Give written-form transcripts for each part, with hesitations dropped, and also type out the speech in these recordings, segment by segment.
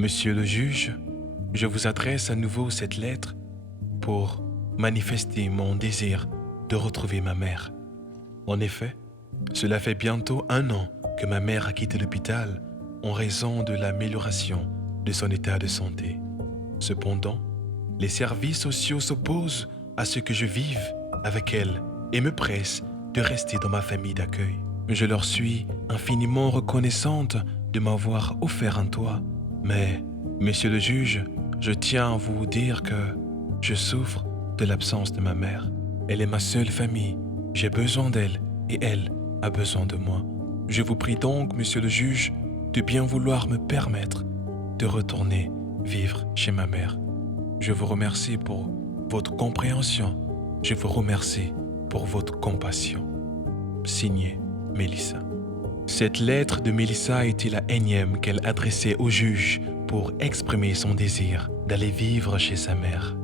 Monsieur le juge, je vous adresse à nouveau cette lettre pour manifester mon désir de retrouver ma mère. En effet, cela fait bientôt 1 an que ma mère a quitté l'hôpital en raison de l'amélioration de son état de santé. Cependant, les services sociaux s'opposent à ce que je vive avec elle et me pressent de rester dans ma famille d'accueil. Je leur suis infiniment reconnaissante de m'avoir offert un toit, mais, monsieur le juge, je tiens à vous dire que je souffre de l'absence de ma mère. Elle est ma seule famille, j'ai besoin d'elle et elle a besoin de moi. Je vous prie donc, monsieur le juge, de bien vouloir me permettre de retourner vivre chez ma mère. Je vous remercie pour votre compréhension. Je vous remercie pour votre compassion. Signé Mélissa. Cette lettre de Mélissa était la énième qu'elle adressait au juge pour exprimer son désir d'aller vivre chez sa mère.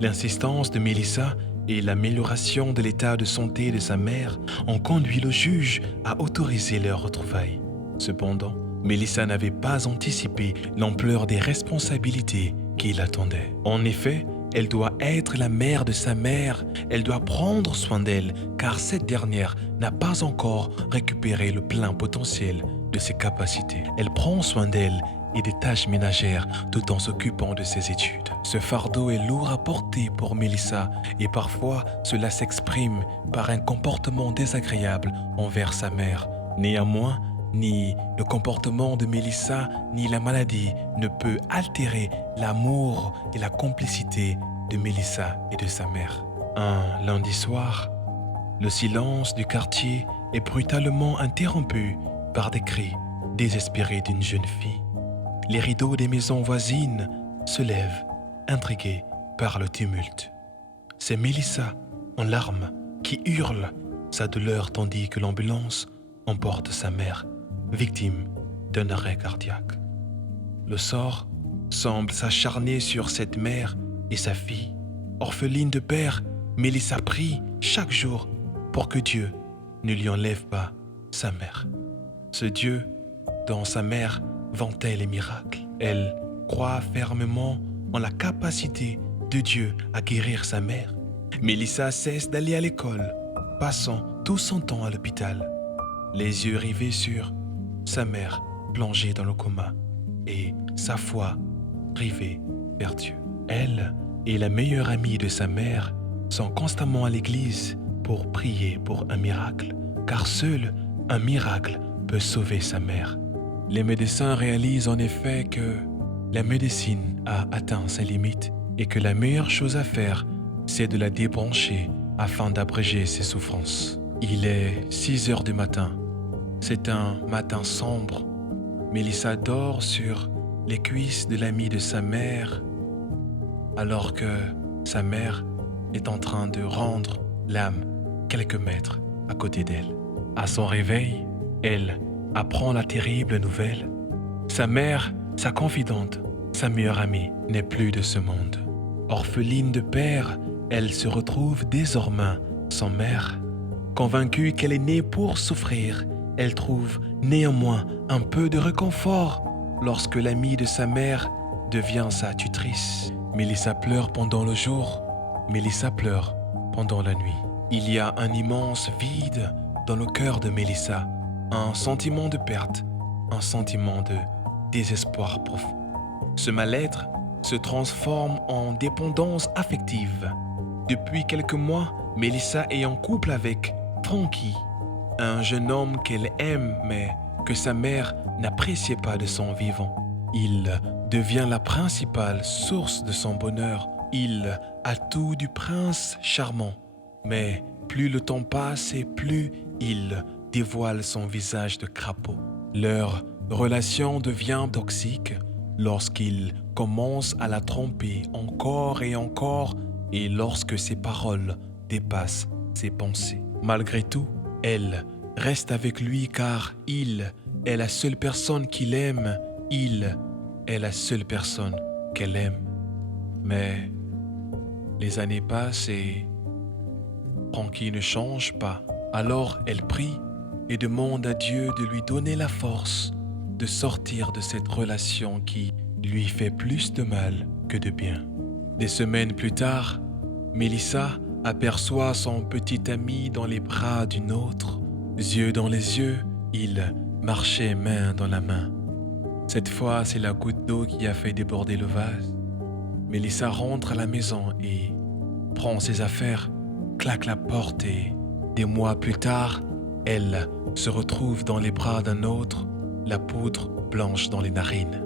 L'insistance de Mélissa et l'amélioration de l'état de santé de sa mère ont conduit le juge à autoriser leur retrouvailles. Cependant, Mélissa n'avait pas anticipé l'ampleur des responsabilités qui l'attendaient. En effet, elle doit être la mère de sa mère, elle doit prendre soin d'elle, car cette dernière n'a pas encore récupéré le plein potentiel de ses capacités. Elle prend soin d'elle et des tâches ménagères tout en s'occupant de ses études. Ce fardeau est lourd à porter pour Mélissa et parfois cela s'exprime par un comportement désagréable envers sa mère. Néanmoins, ni le comportement de Mélissa ni la maladie ne peut altérer l'amour et la complicité de Mélissa et de sa mère. Un lundi soir, le silence du quartier est brutalement interrompu par des cris désespérés d'une jeune fille. Les rideaux des maisons voisines se lèvent, intrigués par le tumulte. C'est Mélissa, en larmes, qui hurle sa douleur tandis que l'ambulance emporte sa mère, victime d'un arrêt cardiaque. Le sort semble s'acharner sur cette mère et sa fille. Orpheline de père, Mélissa prie chaque jour pour que Dieu ne lui enlève pas sa mère. Ce Dieu, dont sa mère vantait les miracles. Elle croit fermement en la capacité de Dieu à guérir sa mère. Mélissa cesse d'aller à l'école, passant tout son temps à l'hôpital, les yeux rivés sur sa mère plongée dans le coma et sa foi rivée vers Dieu. Elle et la meilleure amie de sa mère sont constamment à l'église pour prier pour un miracle, car seul un miracle peut sauver sa mère. Les médecins réalisent en effet que la médecine a atteint ses limites et que la meilleure chose à faire, c'est de la débrancher afin d'abréger ses souffrances. Il est 6 heures du matin. C'est un matin sombre. Mélissa dort sur les cuisses de l'amie de sa mère alors que sa mère est en train de rendre l'âme quelques mètres à côté d'elle. À son réveil, elle apprend la terrible nouvelle. Sa mère, sa confidente, sa meilleure amie n'est plus de ce monde. Orpheline de père, elle se retrouve désormais sans mère. Convaincue qu'elle est née pour souffrir, elle trouve néanmoins un peu de réconfort lorsque l'amie de sa mère devient sa tutrice. Mélissa pleure pendant le jour, Mélissa pleure pendant la nuit. Il y a un immense vide dans le cœur de Mélissa, un sentiment de perte, un sentiment de désespoir profond. Ce mal-être se transforme en dépendance affective. Depuis quelques mois, Mélissa est en couple avec Frankie, un jeune homme qu'elle aime mais que sa mère n'appréciait pas de son vivant. Il devient la principale source de son bonheur. Il a tout du prince charmant, mais plus le temps passe et plus il dévoile son visage de crapaud. Leur relation devient toxique lorsqu'il commence à la tromper encore et encore et lorsque ses paroles dépassent ses pensées. Malgré tout, elle reste avec lui car il est la seule personne qu'il aime, il est la seule personne qu'elle aime. Mais les années passent et Frankie ne change pas. Alors elle prie et demande à Dieu de lui donner la force de sortir de cette relation qui lui fait plus de mal que de bien. Des semaines plus tard, Mélissa aperçoit son petit ami dans les bras d'une autre. Yeux dans les yeux, ils marchaient main dans la main. Cette fois, c'est la goutte d'eau qui a fait déborder le vase. Mélissa rentre à la maison et prend ses affaires, claque la porte et, des mois plus tard, elle se retrouve dans les bras d'un autre, la poudre blanche dans les narines.